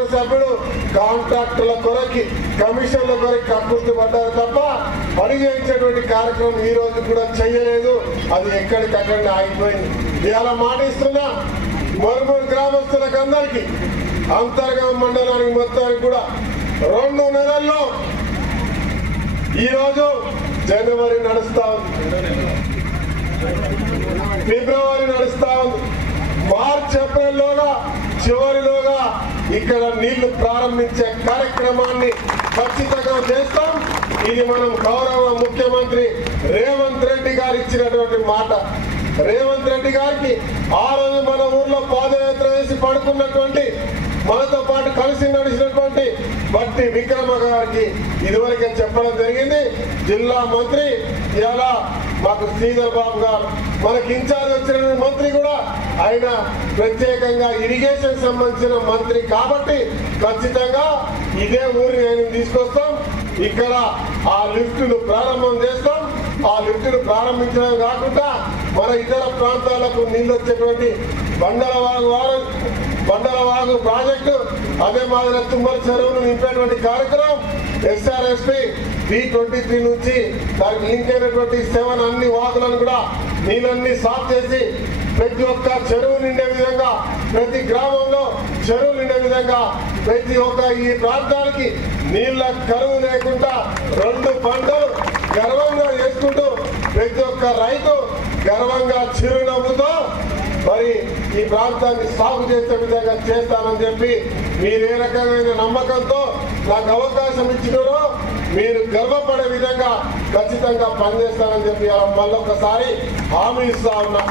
శాసనసభ్యుడు కాంట్రాక్టుల కొరకి కమిషన్ల కొరకి కక్కుర్తి పడ్డారు తప్ప పని చేయించేటువంటి కార్యక్రమం ఈ రోజు కూడా చేయలేదు. అది ఎక్కడికక్కడ ఆగిపోయింది. ఇలా మాటిస్తున్నా మరుమూరు గ్రామస్తులకు అందరికీ అంతర్గామ మండలానికి మొత్తానికి కూడా 2 నెలల్లో ఈరోజు జనవరి నడుస్తా ఉంది, ఫిబ్రవరి నడుస్తా ఉంది, మార్చి ఏప్రిల్లోగా చివరిలోగా ఇక్కడ నీళ్లు ప్రారంభించే కార్యక్రమాన్ని ఖచ్చితంగా చేస్తాం. ఇది మనం గౌరవ ముఖ్యమంత్రి రేవంత్ రెడ్డి గారు ఇచ్చినటువంటి మాట. రేవంత్ రెడ్డి గారికి ఆ రోజు మన ఊర్లో పాదయాత్ర వేసి పడుకున్నటువంటి మనతో పాటు కలిసి నడిచినటువంటి బట్టి విక్రమ గారికి ఇదివరకే చెప్పడం జరిగింది. జిల్లా మంత్రి ఇలా మాకు శ్రీధర్ బాబు గారు మనకి ఇన్ఛార్జ్ వచ్చిన మంత్రి కూడా ఆయన ప్రత్యేకంగా ఇరిగేషన్ సంబంధించిన మంత్రి కాబట్టి ఖచ్చితంగా ఇదే ఊరిని ఆయన తీసుకొస్తాం. ఇక్కడ ఆ లిఫ్టును ప్రారంభం చేస్తాం. ఆ లిఫ్టును ప్రారంభించడం కాకుండా మన ఇతర ప్రాంతాలకు నీళ్ళు వచ్చేటువంటి బండలవాగు ప్రాజెక్టు, అదే మాదిరి తుమ్మల చెరువును నింపేటువంటి కార్యక్రమం SRSP B23 నుంచి దానికి లింక్ అయినటువంటి 7 అన్ని వాగులను కూడా నీళ్ళన్ని సాఫ్ చేసి ప్రతి ఒక్క చెరువు నిండే విధంగా, ప్రతి గ్రామంలో చెరువు నిండే విధంగా, ప్రతి ఒక్క ఈ ప్రాంతానికి నీళ్ల కరువు లేకుండా 2 పంటలు గర్వంగా చేసుకుంటూ ప్రతి ఒక్క రైతు గర్వంగా చిరునవ్వుతో మరి ఈ ప్రాంతాన్ని సాగు చేసే విధంగా చేస్తానని చెప్పి మీరు ఏ రకమైన నమ్మకంతో నాకు అవకాశం ఇచ్చినారో మీరు గర్వపడే విధంగా ఖచ్చితంగా పనిచేస్తానని చెప్పి మళ్ళొకసారి హామీ ఇస్తా ఉన్నా.